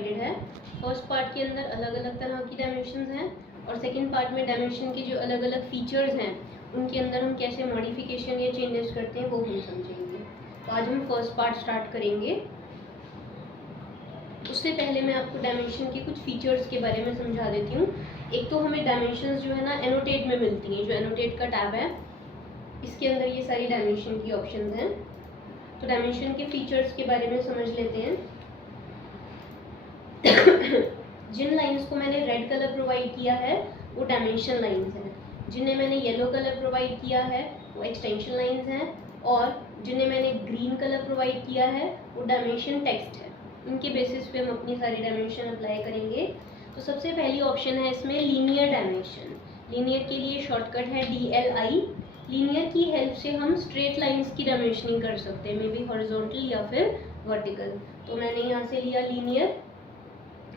Divided है। First part के अंदर अलग अलग तरह की डायमेंशंस हैं और सेकंड पार्ट में डायमेंशन के जो अलग अलग फीचर्स हैं उनके अंदर हम कैसे मॉडिफिकेशन या चेंजेस करते हैं वो हम समझेंगे। तो आज हम फर्स्ट पार्ट स्टार्ट करेंगे। उससे पहले मैं आपको डायमेंशन के कुछ फीचर्स के बारे में समझा देती हूँ। एक तो हमें डायमेंशंस जो है ना एनोटेट में मिलती हैं, जो एनोटेट का टैब है इसके अंदर ये सारी डायमेंशन की ऑप्शंस हैं। तो डायमेंशन के फीचर्स के बारे में समझ लेते हैं। जिन लाइंस को मैंने रेड कलर प्रोवाइड किया है वो डायमेंशन लाइंस हैं, जिन्हें मैंने येलो कलर प्रोवाइड किया है वो एक्सटेंशन लाइंस हैं, और जिन्हें मैंने ग्रीन कलर प्रोवाइड किया है वो डायमेंशन टेक्स्ट है। इनके बेसिस पे हम अपनी सारी डायमेंशन अप्लाई करेंगे। तो सबसे पहली ऑप्शन है इसमें लीनियर डायमेंशन। लीनियर के लिए शॉर्टकट है DLI। लीनियर की हेल्प से हम स्ट्रेट लाइंस की डायमेंशनिंग कर सकते हैं, मे बी हॉरिजॉन्टल या फिर वर्टिकल। तो मैंने यहाँ से लिया linear.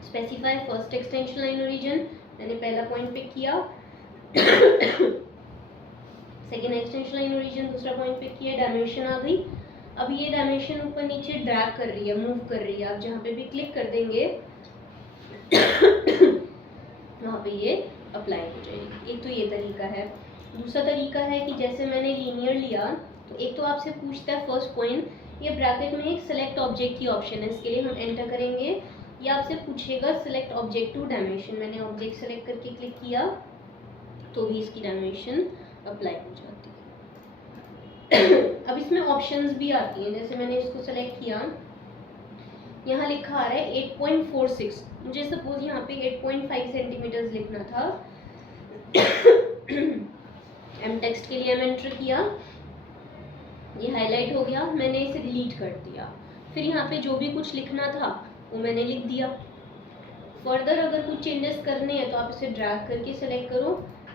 Specify first extension line origin, मैंने पहला पॉइंट पिक किया। सेकेंड एक्सटेंशन लाइन ओरिजिन, दूसरा पॉइंट पिक किया, डायमेंशन आ गई। अब ये डायमेंशन ऊपर नीचे ड्रैग कर रही है, मूव कर रही है। आप जहाँ पे भी क्लिक कर देंगे वहाँ पे ये अप्लाई हो जाएगी। एक तो ये तरीका है। दूसरा तरीका है कि जैसे मैंने लीनियर लिया तो एक तो आपसे पूछता है फर्स्ट पॉइंट, ये ब्रैकेट में एक सेलेक्ट ऑब्जेक्ट की ऑप्शन है, इसके लिए हम एंटर करेंगे। ये आपसे पूछेगा सेलेक्ट ऑब्जेक्ट टू डायमेंशन। मैंने ऑब्जेक्ट सेलेक्ट करके क्लिक किया तो भी इसकी डायमेंशन अप्लाई हो जाती है। अब इसमें ऑप्शंस भी आती हैं। जैसे मैंने इसको सेलेक्ट किया, यहाँ लिखा आ रहा है 8.46। मुझे सपोज यहाँ पे 8.5 सेंटीमीटर लिखना था। एम टेक्स्ट के लिए एंटर किया, ये हाईलाइट हो गया, मैंने इसे डिलीट कर दिया। फिर यहाँ पे जो भी कुछ लिखना था वो मैंने लिख दिया। फर्दर अगर कुछ चेंजेस करने हैं तो आप इसे ड्रैग करके सेलेक्ट करो।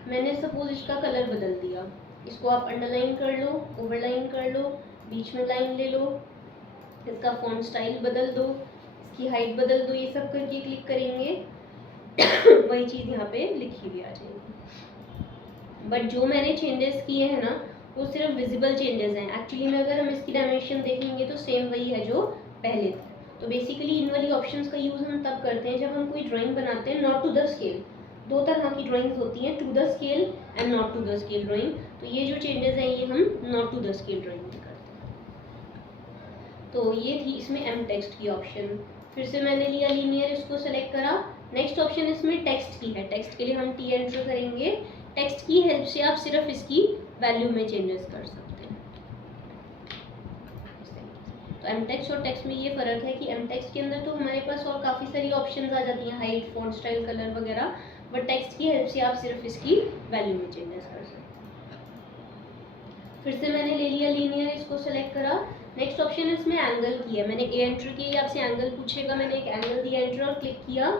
मैंने सपोज इसका कलर बदल दिया, इसको आप अंडरलाइन कर लो, ओवरलाइन कर लो, बीच में लाइन ले लो, इसका फॉन्ट स्टाइल बदल दो, इसकी हाइट बदल दो। ये सब करके क्लिक करेंगे वही चीज़ यहाँ पे लिखी हुई आ जाएगी। बट जो मैंने चेंजेस किए हैं ना वो सिर्फ विजिबल चेंजेस हैं। एक्चुअली में अगर हम इसकी डायमेंशन देखेंगे तो सेम वही है जो पहले था। तो बेसिकली इन वाली ऑप्शंस का यूज़ हम तब करते हैं जब हम कोई ड्राइंग बनाते हैं नॉट टू द स्केल। दो तरह की ड्राइंग्स होती हैं, to the scale and not to the scale drawing. तो ये जो चेंजेस हैं ये हम not to the scale drawing में करते हैं। तो ये थी इसमें एम टेक्स्ट की ऑप्शन। फिर से मैंने लिया लीनियर, इसको सेलेक्ट करा। नेक्स्ट ऑप्शन इसमें टेक्स्ट की है। टेक्स्ट के लिए हम T एंटर करेंगे। टेक्स्ट की हेल्प से आप सिर्फ इसकी वैल्यू में चेंजेस कर सकते हैं। तो एम टेक्स्ट और टेक्स्ट में ये फ़र्क है कि एम टेक्स्ट के अंदर तो हमारे पास और काफ़ी सारी ऑप्शंस आ जाती हैं, हाइट, फॉन्ट स्टाइल, कलर वगैरह। बट टेक्स्ट की हेल्प से आप सिर्फ इसकी वैल्यू में चेंजेस कर सकते हैं। फिर से मैंने ले लिया लीनियर, इसको सेलेक्ट करा। नेक्स्ट ऑप्शन इसमें एंगल की है। मैंने A एंटर किया, आपसे एंगल पूछेगा, मैंने एक एंगल दिया एंटर और क्लिक किया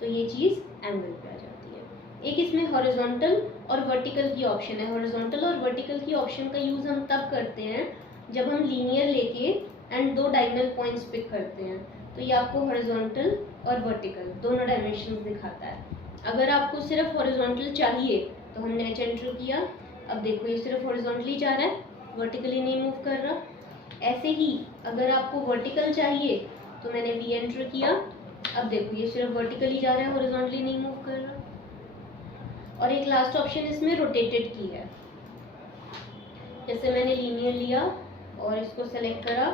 तो ये चीज़ एंगल पे आ जाती है। एक इसमें हॉरिजॉन्टल और वर्टिकल की ऑप्शन है। हॉरिजॉन्टल और वर्टिकल की ऑप्शन का यूज़ हम तब करते हैं जब हम लीनियर लेके एंड दो डायगोनल पॉइंट्स पिक करते हैं। तो ये आपको हॉरिजॉन्टल और वर्टिकल दोनों डायमेंशन दिखाता है। अगर आपको सिर्फ हॉरिजॉन्टल चाहिए तो हमने H एंटर किया, अब देखो ये सिर्फ हॉरिजॉन्टली जा रहा है, वर्टिकली नहीं मूव कर रहा। ऐसे ही अगर आपको वर्टिकल चाहिए तो मैंने V एंटर किया, अब देखो ये सिर्फ वर्टिकली जा रहा है, हॉरिजॉन्टली नहीं मूव कर रहा। और एक लास्ट ऑप्शन इसमें रोटेटेड की है। जैसे मैंने लीनियर लिया और इसको सेलेक्ट करा,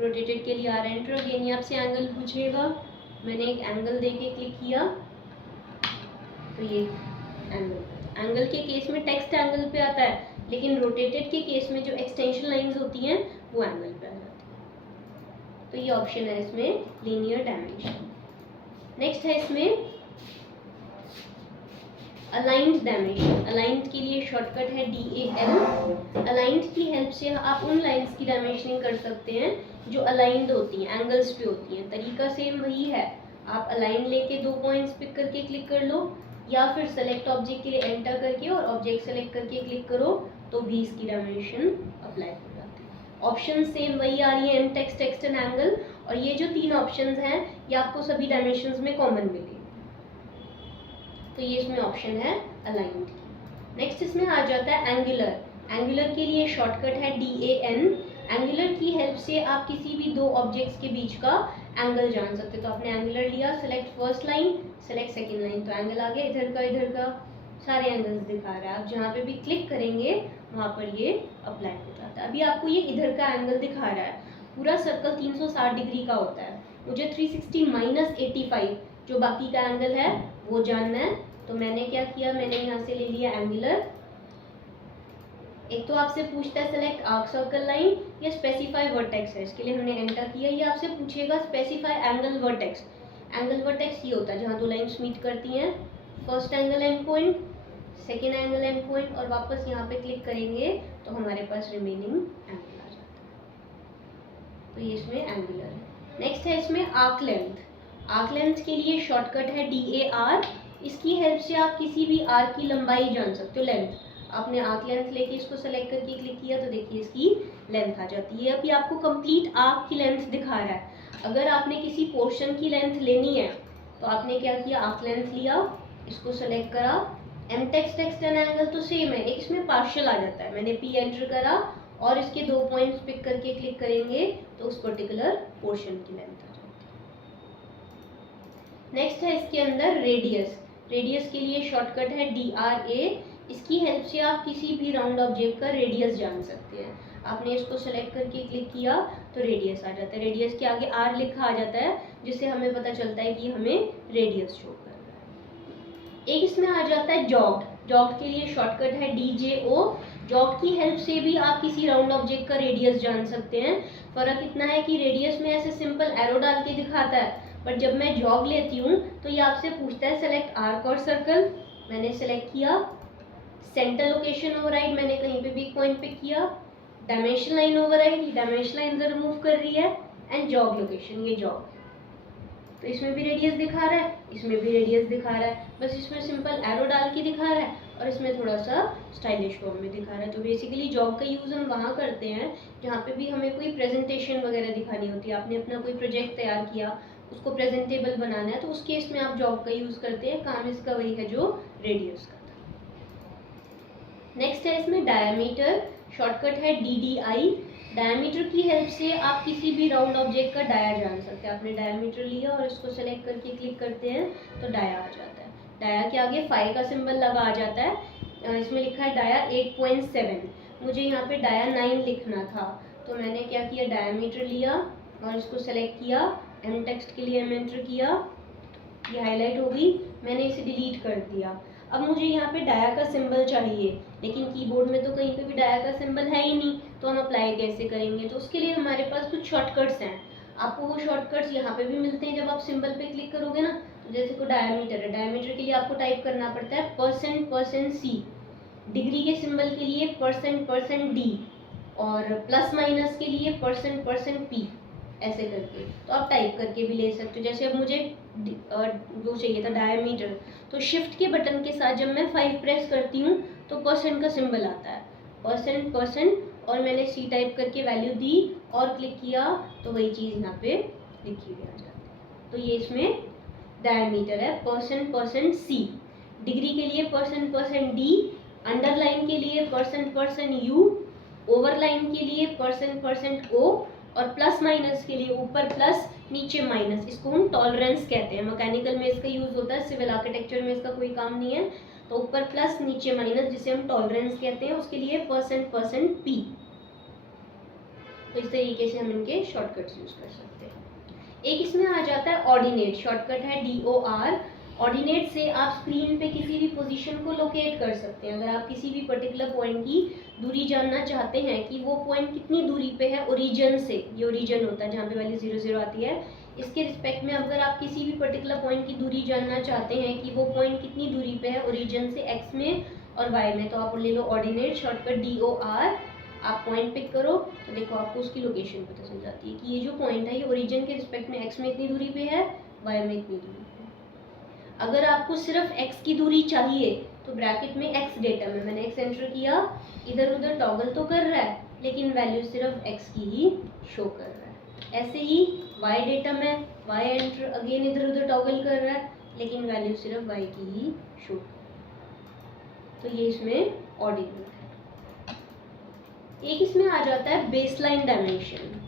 रोटेटेड के लिए R एंटर, अगेन ये आपसे एंगल पूछेगा, मैंने एक एंगल देके क्लिक किया तो ये एंगल के केस में टेक्स्ट एंगल पे आता है, लेकिन रोटेटेड के केस में जो एक्सटेंशन लाइंस होती हैं वो एंगल पे आ जाती है। तो ये ऑप्शन है इसमें लीनियर डायमेंशन। नेक्स्ट है इसमें अलाइंड डायमेंशन। अलाइंड के लिए शॉर्टकट है DAL। अलाइंड की हेल्प से आप उन लाइंस की डायमेंशनिंग कर सकते हैं जो अलाइंड होती हैं, एंगल्स पे होती हैं। तरीका सेम वही है, आप अलाइन लेके दो पॉइंट्स पिक करके क्लिक कर लो, या फिर सेलेक्ट ऑब्जेक्ट के लिए एंटर करके और ऑब्जेक्ट सेलेक्ट करके क्लिक करो तो भी इसकी डायमेंशन अप्लाई हो जाती है। ऑप्शन सेम वही आ रही है, M text, text and angle. और ये जो तीन ऑप्शंस हैं ये आपको सभी डायमेंशंस में कॉमन मिलेगी। तो ये इसमें ऑप्शन है अलाइंड की। नेक्स्ट इसमें आ जाता है एंगुलर। एंगुलर के लिए शॉर्टकट है DAN। एंगुलर की हेल्प से आप किसी भी दो ऑब्जेक्ट्स के बीच का एंगल जान सकते हैं। तो आपने एंगुलर लिया, select first line, select second line, तो एंगल आ गया, इधर का सारे एंगल्स दिखा रहा है। आप जहाँ पे भी क्लिक करेंगे वहाँ पर ये अप्लाई हो जाता है। अभी आपको ये इधर का एंगल दिखा रहा है, पूरा सर्कल 360 डिग्री का होता है, मुझे 360 माइनस 85 जो बाकी का एंगल है वो जानना है। तो मैंने क्या किया, मैंने यहाँ से ले लिया एंगुलर। एक तो आपसे पूछता है सेलेक्ट आर्क सर्कल लाइन या स्पेसिफाई वर्टेक्स है, इसके लिए हमने एंटर किया। ये आपसे पूछेगा specify angle vertex. Angle vertex ये होता है जहाँ दो लाइन्स मीट करती हैं, first angle and point, second angle and point, और वापस यहाँ पे क्लिक करेंगे तो हमारे पास रिमेनिंग एंगल आ जाता है। तो ये इसमें एंगुलर है। नेक्स्ट है इसमें आर्क लेंथ। आर्क लेंथ के लिए शॉर्टकट है DAR। इसकी हेल्प से आप किसी भी आर्क की लंबाई जान सकते हो, लेंथ। आपने आर्क लेंथ लेके इसको सेलेक्ट करके क्लिक किया तो देखिए इसकी लेंथ आ जाती है। अभी आपको कंप्लीट आर्क की लेंथ दिखा रहा है। अगर आपने किसी पोर्शन की लेंथ लेनी है तो आपने क्या किया, आर्क लेंथ लिया, इसको सेलेक्ट करा, mtext एक्सटर्न एंगल तो सेम है, एक इसमें पार्शियल आ जाता है। मैंने P एंटर करा और इसके 2 पॉइंट्स पिक करके क्लिक करेंगे तो उस पर्टिकुलर पोर्शन की लेंथ आ जाती है। नेक्स्ट है इसके अंदर रेडियस। रेडियस के लिए शॉर्टकट है DRA। इसकी हेल्प से आप किसी भी राउंड ऑब्जेक्ट का रेडियस जान सकते हैं। आपने इसको सेलेक्ट करके क्लिक किया तो रेडियस आ जाता है। रेडियस के आगे R लिखा आ जाता है जिससे हमें पता चलता है कि हमें रेडियस शो कर रहा है। एक इसमें आ जाता है जॉग। जॉग के लिए शॉर्टकट है DJO। जॉग की हेल्प से भी आप किसी राउंड ऑब्जेक्ट का रेडियस जान सकते हैं। फर्क इतना है कि रेडियस में ऐसे सिंपल एरो डाल के दिखाता है, बट जब मैं जॉग लेती हूँ तो ये आपसे पूछता है सेलेक्ट आर्क और सर्कल। मैंने सेलेक्ट किया, सेंटर लोकेशन ओवरराइड, मैंने कहीं पे भी एक पॉइंट पिक किया, dimension line override, dimension line इधर रिमूव कर रही है, एंड जॉग लोकेशन, ये जॉग। तो इसमें भी रेडियस दिखा रहा है, इसमें भी रेडियस दिखा रहा है, बस इसमें सिंपल एरो डाल के दिखा रहा है और इसमें थोड़ा सा स्टाइलिश फॉर्म में दिखा रहा है। तो बेसिकली जॉग का यूज़ हम वहाँ करते हैं जहाँ पे भी हमें कोई प्रेजेंटेशन वगैरह दिखानी होती है। आपने अपना कोई प्रोजेक्ट तैयार किया, उसको प्रेजेंटेबल बनाना है, तो उस केस में आप जॉग का यूज़ करते हैं। काम इसका वही है जो रेडियस का। नेक्स्ट है इसमें डायमीटर। शॉर्टकट है DDI। डायमीटर की हेल्प से आप किसी भी राउंड ऑब्जेक्ट का डाया जान सकते हैं। आपने डायमीटर लिया और इसको सेलेक्ट करके क्लिक करते हैं तो डाया आ जाता है। डाया के आगे 5 का सिंबल लगा आ जाता है। इसमें लिखा है डाया 8.7, मुझे यहाँ पे डाया 9 लिखना था, तो मैंने क्या किया, डायमीटर लिया और इसको सेलेक्ट किया, mtext के लिए एंटर किया, ये हाईलाइट हो गई, मैंने इसे डिलीट कर दिया। अब मुझे यहाँ पे डाया का सिंबल चाहिए, लेकिन कीबोर्ड में तो कहीं पे भी डाया का सिंबल है ही नहीं, तो हम अप्लाई कैसे करेंगे। तो उसके लिए हमारे पास कुछ शॉर्टकट्स हैं। आपको वो शॉर्टकट्स यहाँ पे भी मिलते हैं। जब आप सिंबल पे क्लिक करोगे ना, तो जैसे को डायमीटर है, डायमीटर के लिए आपको टाइप करना पड़ता है %%C, डिग्री के सिंबल के लिए %%D, और प्लस माइनस के लिए %%P, ऐसे करके। तो आप टाइप करके भी ले सकते हो। जैसे अब मुझे वो चाहिए था डायमीटर, तो शिफ्ट के बटन के साथ जब मैं 5 प्रेस करती हूँ तो परसेंट का सिंबल आता है, %%, और मैंने C टाइप करके वैल्यू दी और क्लिक किया तो वही चीज़ यहाँ पे लिखी हुई आ जाती है। तो ये इसमें डायमीटर है %%C, डिग्री के लिए %%D, अंडरलाइन के लिए %%U, ओवरलाइन के लिए %%O, और प्लस माइनस के लिए ऊपर प्लस नीचे माइनस। इसको हम टॉलरेंस कहते हैं। मैकेनिकल में इसका यूज़ होता है, सिविल आर्किटेक्चर में इसका कोई काम नहीं है। तो ऊपर प्लस नीचे माइनस, जिसे हम टॉलरेंस कहते हैं, उसके लिए %%P। तो इस तरीके से हम इनके शॉर्टकट्स यूज़ कर सकते हैं। एक इसमें आ जाता है ऑर्डिनेट। शॉर्टकट है DOR। ऑर्डिनेट से आप स्क्रीन पे किसी भी पोजीशन को लोकेट कर सकते हैं। अगर आप किसी भी पर्टिकुलर पॉइंट की दूरी जानना चाहते हैं कि वो पॉइंट कितनी दूरी पे है ओरिजिन से, ये ओरिजिन होता है जहाँ पे वैल्यू 0 0 आती है, इसके रिस्पेक्ट में अगर आप किसी भी पर्टिकुलर पॉइंट की दूरी जानना चाहते हैं कि वो पॉइंट कितनी दूरी पे है ओरिजिन से, एक्स में और वाई में, तो आप ले लो ऑर्डिनेट, शॉर्टकट DOR। आप पॉइंट पिक करो तो देखो आपको उसकी लोकेशन पता चल जाती है कि ये जो पॉइंट है ये ओरिजिन के रिस्पेक्ट में एक्स में इतनी दूरी पे है, वाई में इतनी दूरी पे है। अगर आपको सिर्फ x की दूरी चाहिए तो ब्रैकेट में x डेटा में मैंने x एंटर किया, इधर उधर टॉगल तो कर रहा है लेकिन वैल्यू सिर्फ x की ही शो कर रहा है। ऐसे ही y डेटा में y एंटर, अगेन इधर उधर टॉगल कर रहा है लेकिन वैल्यू सिर्फ y की ही शो कर रहा है। तो ये इसमें ऑर्डिनल है। एक इसमें आ जाता है बेसलाइन डायमेंशन।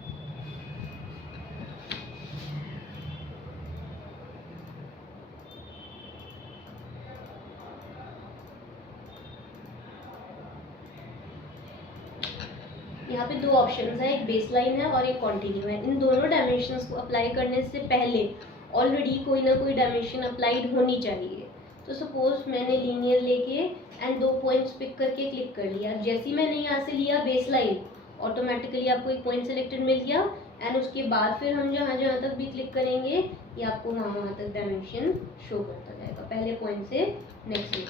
यहाँ पे दो ऑप्शंस है, एक बेस लाइन है और एक कॉन्टिन्यू है। इन दोनों डायमेंशंस को अप्लाई करने से पहले ऑलरेडी कोई ना कोई डायमेंशन अप्लाइड होनी चाहिए। तो सपोज मैंने लीनियर लेके एंड 2 पॉइंट्स पिक करके क्लिक कर लिया। जैसे ही मैंने यहाँ से लिया बेस लाइन, ऑटोमेटिकली आपको एक पॉइंट सेलेक्टेड मिल गया एंड उसके बाद फिर हम जहाँ जहाँ तक भी क्लिक करेंगे ये आपको वहाँ तक डायमेंशन शो करता जाएगा, पहले पॉइंट से नेक्स्ट पॉइंट।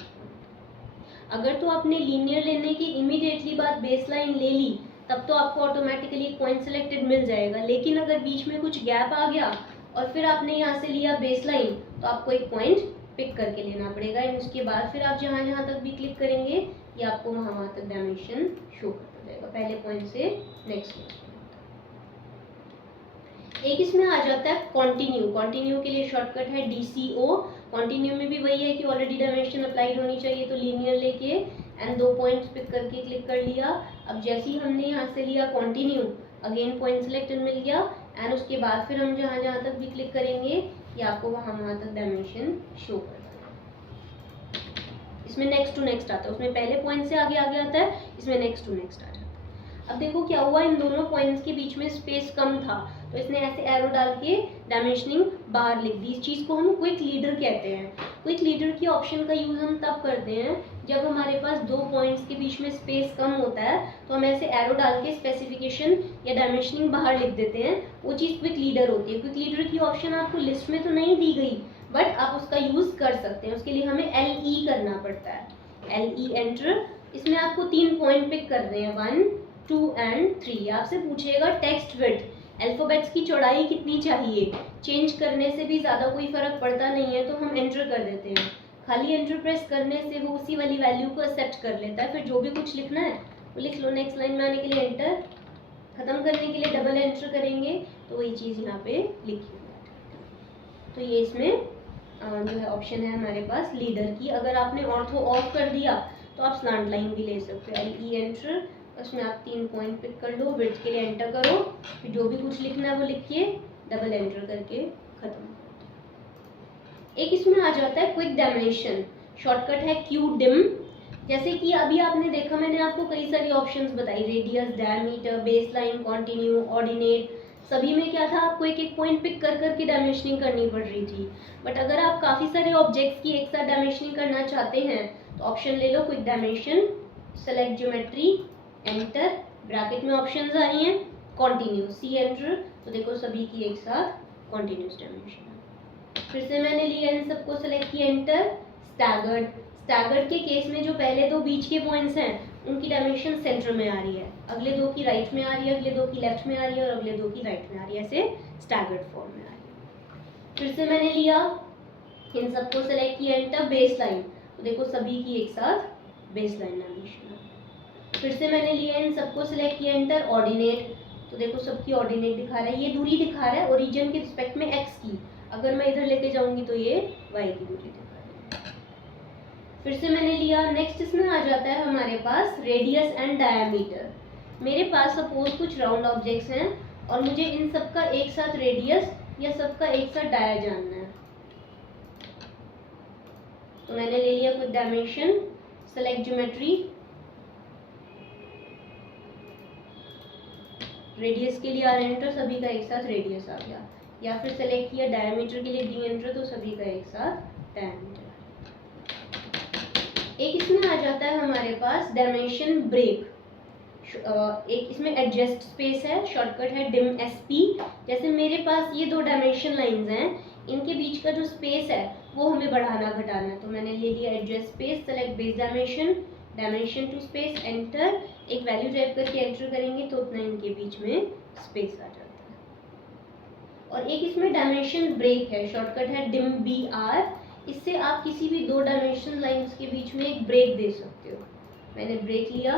अगर तो आपने लीनियर लेने की इमीडिएटली बाद बेस लाइन ले ली तब तो आपको ऑटोमेटिकली एक पॉइंट सेलेक्टेड मिल जाएगा, लेकिन अगर बीच में कुछ गैप आ गया और फिर आपने यहाँ से लिया बेस लाइन तो आपको एक पॉइंट पिक करके लेना पड़ेगा एंड उसके बाद फिर आप जहाँ जहाँ तक भी क्लिक करेंगे ये आपको वहाँ तक डायमेंशन शो करता जाएगा, पहले पॉइंट से नेक्स्ट पॉइंट। एक इसमें आ जाता है कॉन्टिन्यू। कॉन्टिन्यू के लिए शॉर्टकट है DCO। कॉन्टिन्यू में भी वही है कि ऑलरेडी डायमेंशन अप्लाइड होनी चाहिए, तो लीनियर लेके एंड 2 पॉइंट्स पिक करके क्लिक कर लिया। अब जैसे ही हमने यहाँ से लिया कॉन्टिन्यू, अगेन पॉइंट सेलेक्टेड मिल गया एंड उसके बाद फिर हम जहाँ जहाँ तक भी क्लिक करेंगे ये आपको वहाँ तक डायमेंशन शो करता है। इसमें नेक्स्ट टू नेक्स्ट आता है, उसमें पहले पॉइंट से आगे आगे आता है, इसमें नेक्स्ट टू नेक्स्ट आ जाता है। अब देखो क्या हुआ, इन दोनों पॉइंट्स के बीच में स्पेस कम था तो इसने ऐसे एरो डाल के डायमेंशनिंग बाहर लिख दी। इस चीज़ को हम क्विक लीडर कहते हैं। क्विक लीडर की ऑप्शन का यूज़ हम तब करते हैं जब हमारे पास 2 पॉइंट्स के बीच में स्पेस कम होता है, तो हम ऐसे एरो डाल के स्पेसिफिकेशन या डायमेंशनिंग बाहर लिख देते हैं, वो चीज़ क्विक लीडर होती है। क्विक लीडर की ऑप्शन आपको लिस्ट में तो नहीं दी गई बट आप उसका यूज़ कर सकते हैं। उसके लिए हमें LE करना पड़ता है, LE एंटर। इसमें आपको 3 पॉइंट पिक करने हैं, 1, 2 एंड 3। आपसे पूछेगा टेक्स्ट विड्थ, अल्फाबेट्स की चौड़ाई कितनी चाहिए। चेंज करने से भी ज़्यादा कोई फ़र्क पड़ता नहीं है तो हम एंटर कर देते हैं। खाली एंटर प्रेस करने से वो उसी वाली वैल्यू को एक्सेप्ट कर लेता है। फिर जो भी कुछ लिखना है वो लिख लो। नेक्स्ट लाइन में आने के लिए एंटर, ख़त्म करने के लिए डबल एंटर करेंगे तो वही चीज़ यहाँ पे लिखी है। तो ये इसमें जो है ऑप्शन है हमारे पास लीडर की। अगर आपने ऑर्थो ऑफ कर दिया तो आप स्लांट लाइन भी ले सकते हो। LE एंटर, उसमें आप 3 पॉइंट पिक कर लो, विड्थ के लिए एंटर करो, फिर जो भी कुछ लिखना है वो लिखिए, डबल एंटर करके खत्म। एक इसमें आ जाता है क्विक डायमेंशन, शॉर्टकट है QDIM। जैसे कि अभी आपने देखा, मैंने आपको कई सारी ऑप्शंस बताई, radius, diameter, base line, continue, ordinate, सभी में क्या था, आपको एक एक पॉइंट पिक कर करके डायमेंशनिंग करनी पड़ रही थी। बट अगर आप काफ़ी सारे ऑब्जेक्ट्स की एक साथ डायमेंशनिंग करना चाहते हैं तो ऑप्शन ले लो quick dimension, select geometry, enter, bracket में ऑप्शंस आ रही हैं, कॉन्टिन्यू, C एंटर, तो देखो सभी की एक साथ कॉन्टिन्यूस डायमेंशन। फिर से मैंने लिया इन सबको सेलेक्ट किया, एंटर, स्टैगर्ड। स्टैगर्ड के केस में जो पहले 2 बीच के पॉइंट्स हैं उनकी डायमेंशन सेंटर में आ रही है, अगले 2 की राइट में आ रही है, अगले 2 की लेफ्ट में आ रही है और अगले 2 की राइट में आ रही है, ऐसे स्टैगर्ड फॉर्म में आ रही है। फिर से मैंने लिया, इन सबको सेलेक्ट किया, एंटर, बेस लाइन, तो देखो सभी की एक साथ बेस लाइन डायमेंशन। फिर से मैंने लिया, इन सबको सेलेक्ट किया, एंटर, ऑर्डिनेट, तो देखो सबकी ऑर्डिनेट दिखा रहा है, ये दूरी दिखा रहा है ओरिजिन के रिस्पेक्ट में x की, अगर मैं इधर लेके जाऊंगी तो ये y की दूरी दिखा रही है। फिर से मैंने लिया, नेक्स्ट इसमें आ जाता है हमारे पास रेडियस एंड डायमीटर। मेरे पास सपोज कुछ राउंड ऑब्जेक्ट्स हैं और मुझे इन सबका एक साथ रेडियस या सबका एक साथ डाया जानना है, तो मैंने ले लिया कुछ डायमेंशन, सेलेक्ट ज्योमेट्री, रेडियस के लिए R एंटर, सभी का एक साथ रेडियस आ गया, या फिर सेलेक्ट किया डायमीटर के लिए D एंटर, तो सभी का एक साथ डायमीटर। एक इसमें आ जाता है हमारे पास डायमेंशन ब्रेक, एक इसमें एडजस्ट स्पेस है, शॉर्टकट है DIM SP। जैसे मेरे पास ये 2 डायमेंशन लाइंस हैं, इनके बीच का जो स्पेस है वो हमें बढ़ाना घटाना है, तो मैंने ले लिया adjust space, select base dimension, dimension to space, enter, एक वैल्यू टाइप करके एंटर करेंगे तो उतना इनके बीच में स्पेस आ जाता है। और एक इसमें डायमेंशन ब्रेक है, शॉर्टकट है DIM BR। इससे आप किसी भी 2 डायमेंशन लाइंस के बीच में एक ब्रेक दे सकते हो। मैंने ब्रेक लिया,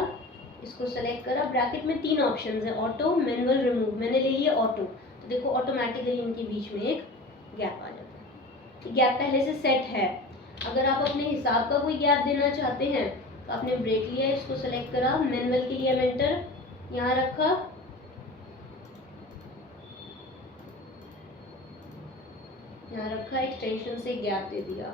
इसको सेलेक्ट करा, ब्रैकेट में 3 ऑप्शंस है, ऑटो, मैनुअल, रिमूव, मैंने ले लिया ऑटो, तो देखो ऑटोमेटिकली इनके बीच में एक गैप आ जाता है। गैप पहले से सेट है, अगर आप अपने हिसाब का कोई गैप देना चाहते हैं तो आपने ब्रेक लिया, इसको सेलेक्ट करा, मैनुअल के लिए एंटर, यहाँ रखा, यहाँ रखा, एक्सटेंशन से गैप दे दिया,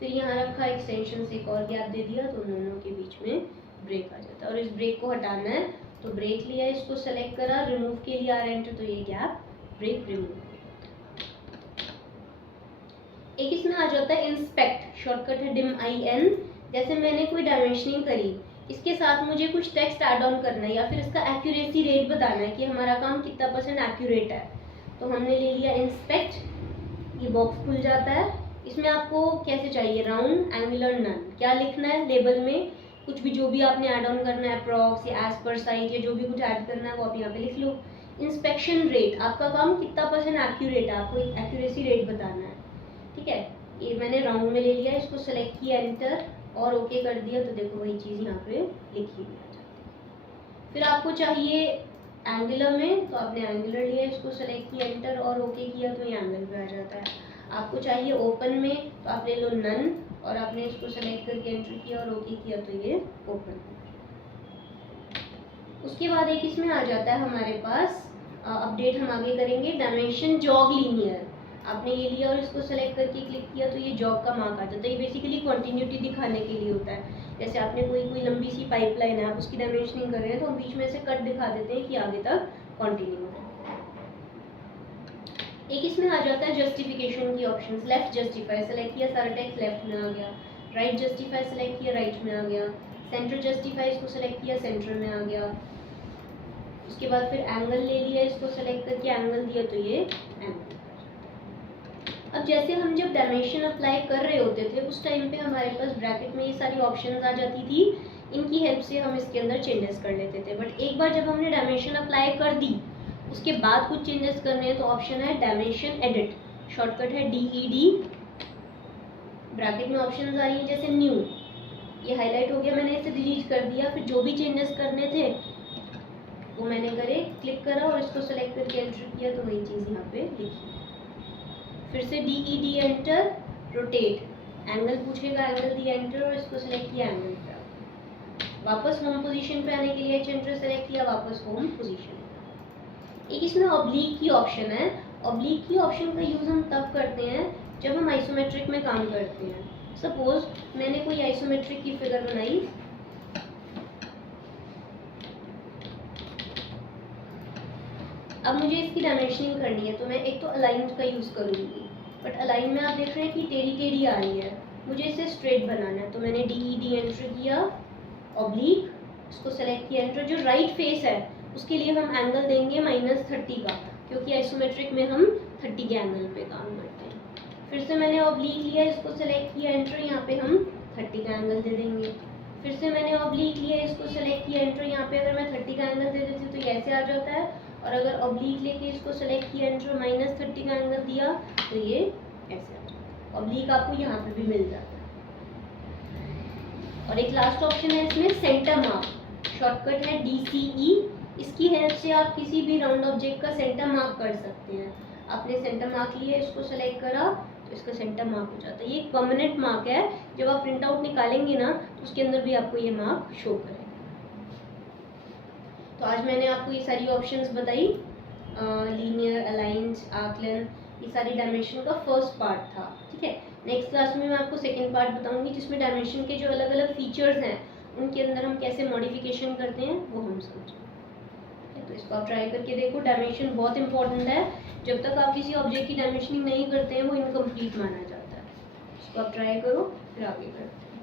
फिर यहाँ रखा, एक्सटेंशन से एक और गैप दे दिया, तो दोनों के बीच में ब्रेक आ जाता है। और इस ब्रेक को हटाना है तो ब्रेक लिया, इसको सेलेक्ट करा, रिमूव के लिए आर एंटर, तो ये गैप ब्रेक रिमूव। एक इसमें आ जाता है इंस्पेक्ट, शॉर्टकट है डिम आई एन। जैसे मैंने कोई डायमेंशनिंग करी, इसके साथ मुझे कुछ टेक्स्ट ऐड ऑन करना है या फिर इसका एक्यूरेसी रेट बताना है कि हमारा काम कितना % एक्यूरेट है, तो हमने ले लिया इंस्पेक्ट, ये बॉक्स खुल जाता है। इसमें आपको कैसे चाहिए, राउंड, एंगुलर, नन, क्या लिखना है लेबल में, कुछ भी जो भी आपने ऐड ऑन करना है, अप्रॉक्स या एज पर साइज या जो भी कुछ ऐड करना है वो आप यहाँ पे लिख लो। इंस्पेक्शन रेट, आपका काम कितना % एक्यूरेट है, आपको एक एक्यूरेसी रेट बताना है, ठीक है। ये मैंने राउंड में ले लिया, इसको सेलेक्ट किया, एंटर और ओके कर दिया, तो देखो वही चीज़ यहाँ पे लिखी हुई आ जाती है। फिर आपको चाहिए एंगुलर में, तो आपने एंगुलर लिया, इसको सेलेक्ट किया, एंटर और ओके किया, तो ये एंगल पे आ जाता है। आपको चाहिए ओपन में, तो आप ले लो नन और आपने इसको सेलेक्ट करके एंटर किया और ओके किया, तो ये ओपन। उसके बाद एक इसमें आ जाता है हमारे पास अपडेट, हम आगे करेंगे, डायमेंशन जॉग लीनियर। आपने ये लिया और इसको सेलेक्ट करके क्लिक किया, तो ये जॉग का मार्क आ जाता है। ये बेसिकली कंटिन्यूटी दिखाने के लिए होता है। जैसे आपने कोई लंबी सी पाइपलाइन है, आप उसकी डायमेंशनिंग कर रहे हैं, तो हम बीच में से कट दिखा देते हैं कि आगे तक कंटिन्यू है। एक इसमें आ जाता है जस्टिफिकेशन की ऑप्शंस, लेफ्ट जस्टिफाई, सेलेक्ट किया, सारा टेक्स्ट लेफ्ट में आ गया। राइट जस्टिफाई, सेलेक्ट किया, राइट में आ गया। सेंटर जस्टिफाई, इसको सेलेक्ट किया, सेंटर में आ गया। उसके बाद फिर एंगल ले लिया, इसको सेलेक्ट करके एंगल दिया, तो ये एंगल। अब जैसे हम जब डायमेंशन अप्लाई कर रहे होते थे, उस टाइम पे हमारे पास ब्रैकेट में ये सारी ऑप्शंस आ जाती थी, इनकी हेल्प से हम इसके अंदर चेंजेस कर लेते थे। बट एक बार जब हमने डायमेंशन अप्लाई कर दी, उसके बाद कुछ चेंजेस करने हैं, तो ऑप्शन है डायमेंशन एडिट, शॉर्टकट है DED। ब्रैकेट में ऑप्शंस आई हैं जैसे न्यू, ये हाईलाइट हो गया, मैंने इसे डिलीट कर दिया। फिर जो भी चेंजेस करने थे वो मैंने करे, क्लिक करा और इसको सेलेक्ट करके एंटर किया, तो वही चीज़ यहाँ पे लिखी। फिर से DED एंटर, रोटेट, एंगल पूछेगा, एंगल दिया, एंटर और इसको सेलेक्ट किया, एंगल पे वापस होम पोजीशन पे आने के लिए एंटर सेलेक्ट किया, वापस होम पोजीशन। एक इसमें ऑब्लिक की ऑप्शन है। ऑब्लिक की ऑप्शन का यूज़ हम तब करते हैं जब हम आइसोमेट्रिक में काम करते हैं। सपोज मैंने कोई आइसोमेट्रिक की फिगर बनाई, अब मुझे इसकी डायमेंशनिंग करनी है, तो मैं एक तो अलाइन का यूज़ करूँगी, बट अलाइन में आप देख रहे हैं कि टेढ़ी टेढ़ी आ रही है, मुझे इसे स्ट्रेट बनाना है, तो मैंने DED एंटर किया, ऑब्लिक, इसको सेलेक्ट किया, एंटर। जो राइट फेस है उसके लिए हम एंगल देंगे -30 का, क्योंकि आइसोमेट्रिक में हम 30 के एंगल पे काम करते हैं। फिर से मैंने ऑब्लिक लिया, इसको सेलेक्ट किया, एंटर, यहाँ पे हम 30 का एंगल दे देंगे। फिर से मैंने ऑब्लिक लिया, इसको सेलेक्ट किया, एंटर, यहाँ पे अगर मैं 30 का एंगल दे देती हूँ तो ऐसे आ जाता है, और अगर ऑब्लिक लेके इसको सेलेक्ट किया, एंटर, -30 का एंगल दिया, तो ये ऐसे आ जाता है। ऑब्लिक आपको यहाँ पे भी मिल जाता है। और एक लास्ट ऑप्शन है इसमें, सेंटर मार्क, शॉर्टकट है DCE। इसकी हेल्प से आप किसी भी राउंड ऑब्जेक्ट का सेंटर मार्क कर सकते हैं। आपने सेंटर मार्क लिया, इसको सेलेक्ट करा, तो इसका सेंटर मार्क हो जाता है। ये एक परमानेंट मार्क है, जब आप प्रिंट आउट निकालेंगे ना, तो उसके अंदर भी आपको ये मार्क शो करेगा। तो आज मैंने आपको ये सारी ऑप्शंस बताई, लीनियर, अलाइंड, आर्कलेंथ, ये सारी डायमेंशन का फर्स्ट पार्ट था, ठीक है। नेक्स्ट क्लास में मैं आपको सेकंड पार्ट बताऊंगी, जिसमें डायमेंशन के जो अलग अलग फीचर्स हैं उनके अंदर हम कैसे मॉडिफिकेशन करते हैं वो हम समझेंगे। तो इसको आप ट्राई करके देखो, डायमेंशन बहुत इंपॉर्टेंट है। जब तक आप किसी ऑब्जेक्ट की डायमेंशनिंग नहीं करते हैं वो इनकम्प्लीट माना जाता है। इसको आप ट्राई करो, फिर आगे करते हैं।